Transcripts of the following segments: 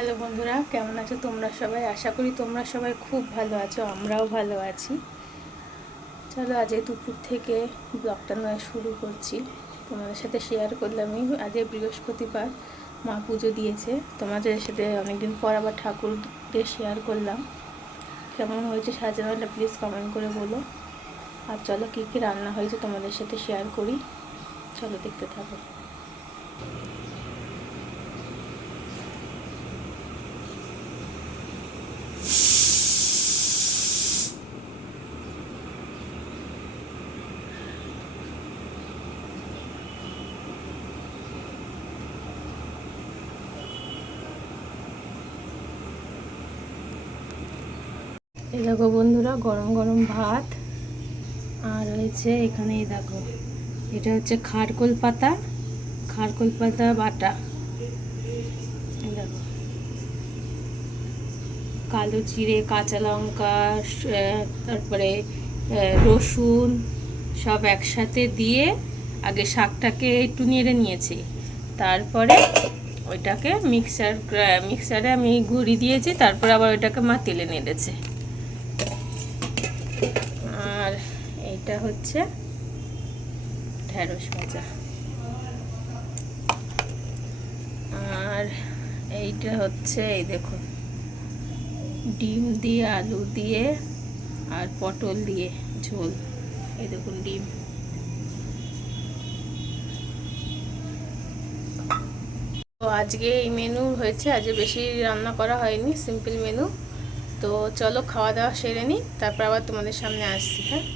Hello বন্ধুরা, কেমন আছো তোমরা সবাই? আশা করি তোমরা সবাই খুব ভালো আছো, আমরাও ভালো আছি। চলো আজ দুপুর থেকে ব্লগটা নয় শুরু করছি। তোমাদের সাথে শেয়ার করলাম আজ বৃহস্পতিবার, মা পুজো দিয়েছে। তোমাদের সাথে অনেকদিন পর আবার ঠাকুরদের শেয়ার করলাম। কেমন হয়েছে সাজানোটা প্লিজ কমেন্ট করে বলো। আর চলো কী কী রান্না হয়েছে তোমাদের সাথে শেয়ার করি। চলো দেখতে থাকো। এই দেখো বন্ধুরা, গরম গরম ভাত আর রয়েছে এখানে। এই দেখো, এটা হচ্ছে খারকোল পাতা বাটা। এই দেখো, কালো জিরে, কাঁচা লঙ্কা, তারপরে রসুন সব একসাথে দিয়ে আগে শাকটাকে একটু নেড়ে নিয়েছি। তারপরে ওইটাকে মিক্সারে আমি গুঁড়ি দিয়েছি। তারপরে আবার ওইটাকে মা তেলে নেড়েছে। আর এইটা হচ্ছে ঢেঁড়স ভাজা। আর এইটা হচ্ছে, এই দেখো, ডিম দিয়ে, আলু দিয়ে আর পটল দিয়ে ঝোল। এই দেখুন ডিম। তো আজকে এই মেনু হয়েছে, আজকে বেশি রান্না করা হয়নি, সিম্পল মেনু। তো চলো খাওয়া দাওয়া সেরে নিই, তারপর আবার তোমাদের সামনে আসছি। হ্যাঁ,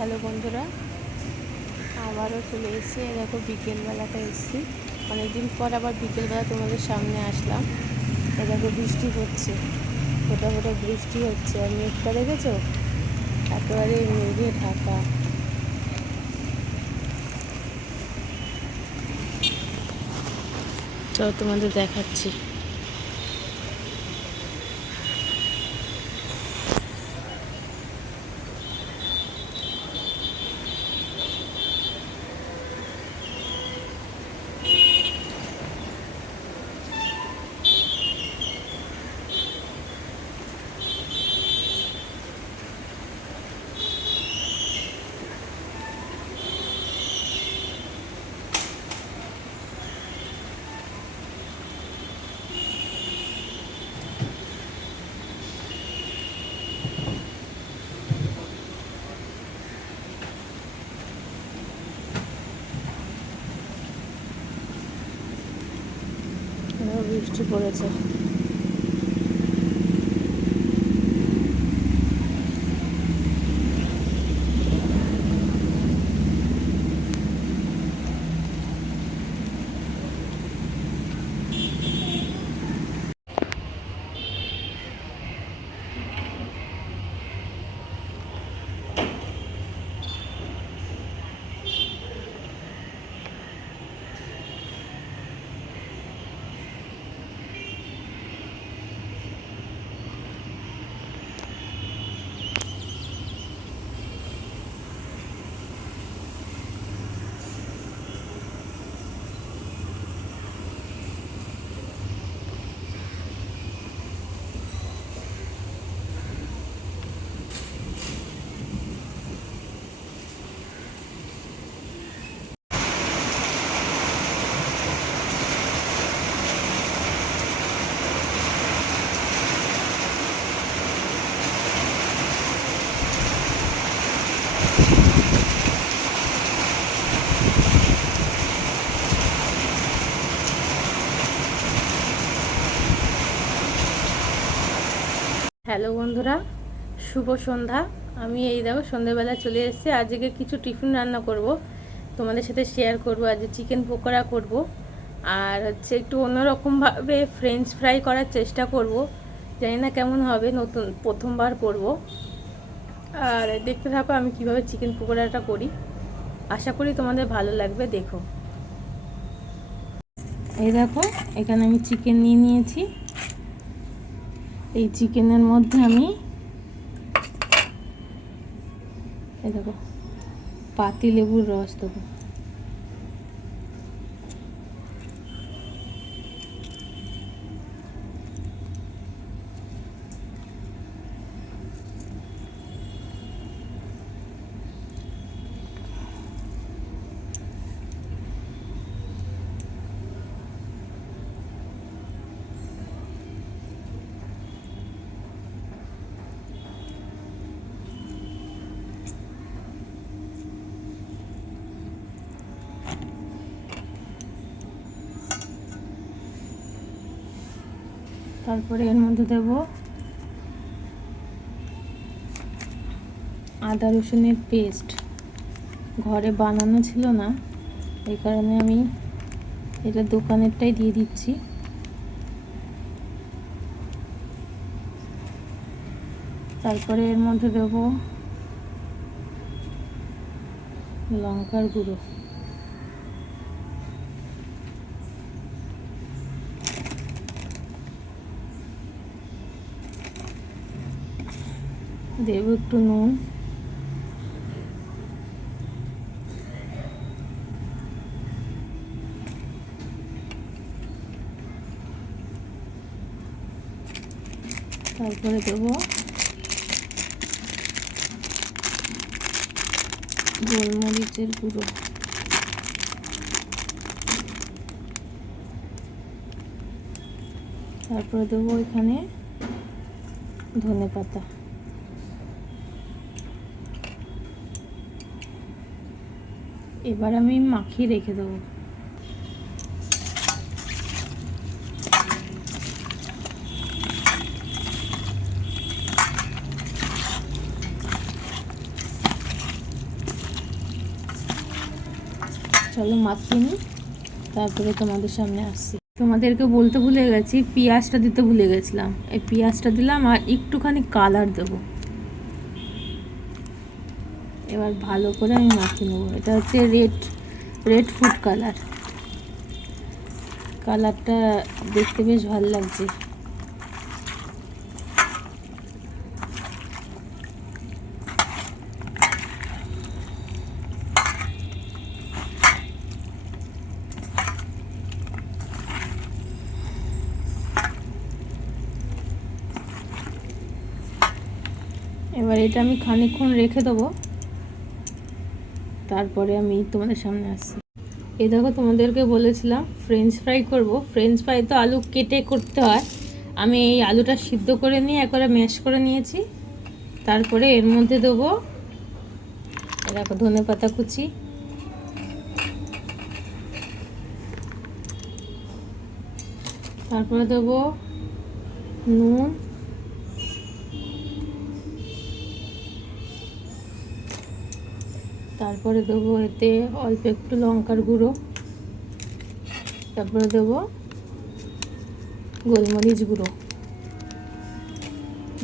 হ্যালো বন্ধুরা, আবারও চলে এসেছি। দেখো বিকেলবেলাটা এসেছি, অনেকদিন পর আবার বিকেলবেলা তোমাদের সামনে আসলাম। এ দেখো বৃষ্টি হচ্ছে, ফোটা ফোটা বৃষ্টি হচ্ছে। আর মেঘটা দেখেছো, একেবারে মেঘে ঢাকা। চলো তোমাদের দেখাচ্ছি। বৃষ্টি পড়েছে। বন্ধুরা, শুভ সন্ধ্যা। আমি এই দেখো সন্ধ্যাবেলা চলে এসেছি। আজকে কিছু টিফিন রান্না করব, তোমাদের সাথে শেয়ার করব। আজ চিকেন পকোড়া করব, আর হচ্ছে একটু অন্যরকমভাবে ফ্রেঞ্চ ফ্রাই করার চেষ্টা করব। জানি না কেমন হবে, নতুন প্রথমবার করব। আর দেখতে থাকো আমি কিভাবে চিকেন পকোড়াটা করি। আশা করি তোমাদের ভালো লাগবে, দেখো। এই দেখো, এখানে আমি চিকেন নিয়ে নিয়েছি। এই চিকেনের মধ্যে আমি এই দেখো পাতি লেবুর রস দেবো। তারপরে এর মধ্যে দেব আদা রসুনের পেস্ট। ঘরে বানানো ছিল না, এই কারণে আমি এটা দোকানেরটাই দিয়ে দিচ্ছি। তারপরে এর মধ্যে দেব লঙ্কার গুঁড়ো। দেব একটু নুন। তারপরে দেব গোলমরিচের গুঁড়ো। তারপরে দেবো এখানে ধনেপাতা। এবার আমি মাখিয়ে রেখে দেবো। চলো মাখিয়ে নিই, তারপরে তোমাদের সামনে আসছি। তোমাদেরকে বলতে ভুলে গেছি, পেঁয়াজটা দিতে ভুলে গেছিলাম। এই পেঁয়াজটা দিলাম আর একটুখানি কালার দেবো। এবার ভালো করে আমি মাখিয়ে নেবো। এটা হচ্ছে রেড ফুড কালার। কালারটা দেখতে বেশ ভালো লাগছে। এবার এটা আমি খানিকক্ষণ রেখে দেবো, তারপরে আমি তোমাদের সামনে আসছি। এই দেখো, তোমাদেরকে বলেছিলাম ফ্রেঞ্চ ফ্রাই করব। ফ্রেঞ্চ ফ্রাই তো আলু কেটে করতে হয়। আমি এই আলুটা সিদ্ধ করে নিয়ে একবারে ম্যাশ করে নিয়েছি। তারপরে এর মধ্যে দেবো দেখো ধনেপাতা কুচি, তারপরে দেবো নুন, তারপরে দেবো এতে অল্প একটু লঙ্কার গুঁড়ো, তারপরে দেবো গোলমরিচ গুঁড়ো,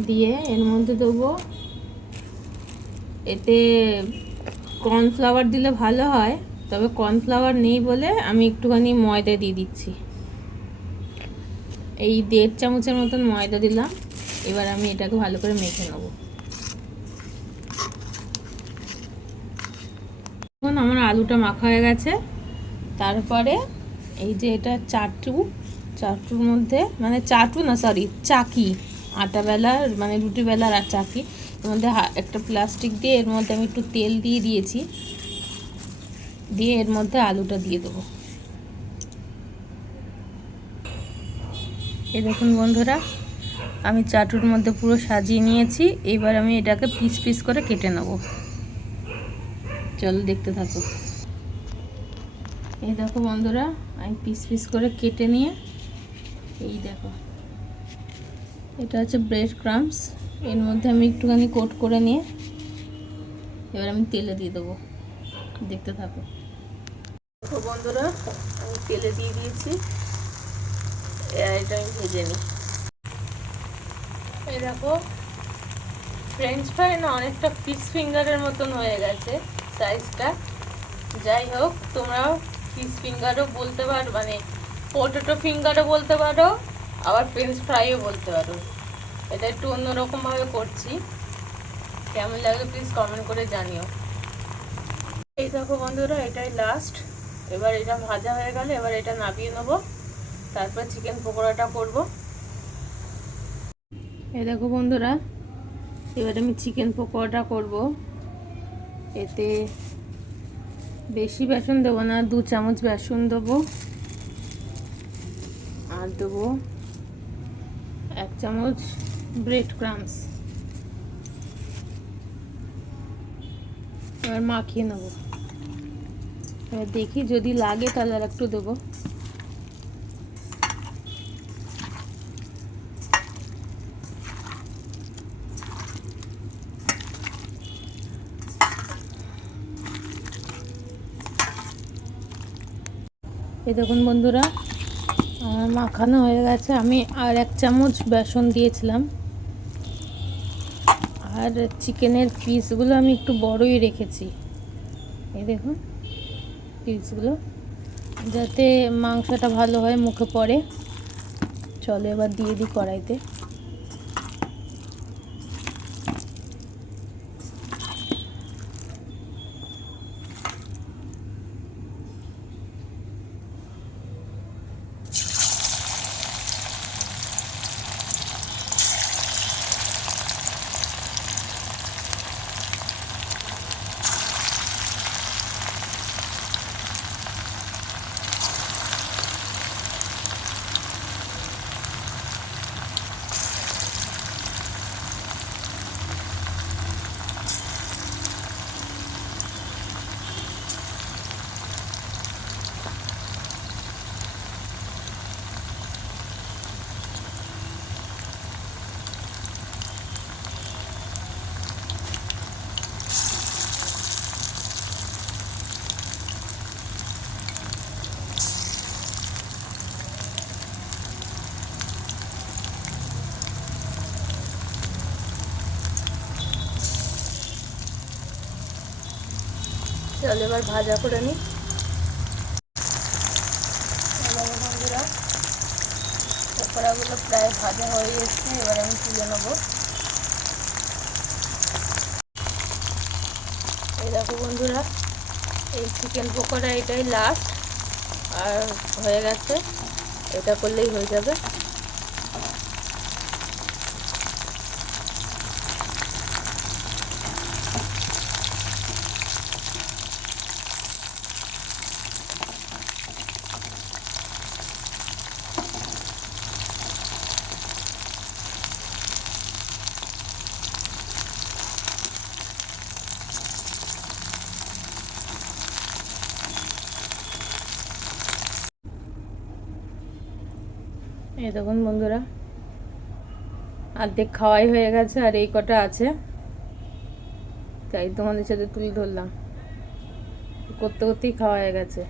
দিয়ে এর মধ্যে দেবো এতে কর্নফ্লাওয়ার দিলে ভালো হয়, তবে কর্নফ্লাওয়ার নেই বলে আমি একটুখানি ময়দা দিয়ে দিচ্ছি। এই 1.5 চামচের মতন ময়দা দিলাম। এবার আমি এটাকে ভালো করে মেখে নেব। এখন আমার আলুটা মাখা হয়ে গেছে। তারপরে এই যে এটা চাটুর মধ্যে, মানে চাটু না সরি চাকি, আটা বেলার মানে রুটি বেলার আর চাকি, এর মধ্যে একটা প্লাস্টিক দিয়ে এর মধ্যে আমি একটু তেল দিয়ে দিয়েছি। দিয়ে এর মধ্যে আলুটা দিয়ে দেবো। এই দেখুন বন্ধুরা, আমি চাটুর মধ্যে পুরো সাজিয়ে নিয়েছি। এবার আমি এটাকে পিস পিস করে কেটে নেব। চলো দেখতে থাকো। এই দেখো বন্ধুরা, আমি পিস পিস করে কেটে নিয়ে, এই দেখো এটা হচ্ছে ব্রেড ক্রাম্বস, এর মধ্যে আমি একটুখানি কোট করে নিয়ে এবার আমি তেলে দিয়ে দেবো, দেখতে থাকো। দেখো বন্ধুরা, আমি তেলে দিয়ে দিয়েছি, এটা আমি ভেজে নিই। এই দেখো, ফ্রেঞ্চ ফ্রাই না অনেকটা ফিশ ফিঙ্গারের মতন হয়ে গেছে সাইজটা। যাই হোক, তোমরাও ফিশ ফিঙ্গারও বলতে পারো, মানে পটেটো ফিঙ্গারও বলতে পারো, আবার ফ্রেঞ্চ ফ্রাইও বলতে পারো। এটা একটু অন্যরকমভাবে করছি, কেমন লাগলো প্লিজ কমেন্ট করে জানিও। এই দেখো বন্ধুরা, এটাই লাস্ট। এবার এটা ভাজা হয়ে গেলে এবার এটা নামিয়ে নেবো, তারপর চিকেন পকোড়াটা করব। এই দেখো বন্ধুরা, এবার আমি চিকেন পকোড়াটা করব। এতে বেশি বেসন দেবো না, 2 চামচ বেসন দেবো, আর দেবো 1 চামচ ব্রেড ক্রাম্বস। এবার মাখিয়ে নেবো, এবার দেখি যদি লাগে তাহলে আর একটু দেবো। এই দেখুন বন্ধুরা, আমার মাখানো হয়ে গেছে। আমি আর 1 চামচ বেসন দিয়েছিলাম, আর চিকেনের পিসগুলো আমি একটু বড়ই রেখেছি। এই দেখুন পিসগুলো, যাতে মাংসটা ভালো হয় মুখে পড়ে। চলো এবার দিয়ে দিই কড়াইতে। চলো এবার ভাজা করে নিই। বন্ধুরা, পকোড়াগুলো প্রায় ভাজা হয়ে গেছে, এবার আমি তুলে নেবো। এই দেখো বন্ধুরা, এই চিকেন পকোড়া এটাই লাস্ট, আর হয়ে গেছে, এটা করলেই হয়ে যাবে। এই দেখুন বন্ধুরা, অর্ধেক খাওয়াই হয়ে গেছে, আর এই কটা আছে, তাই তোমাদের সাথে তুলে ধরলাম। করতে করতেই খাওয়া হয়ে গেছে।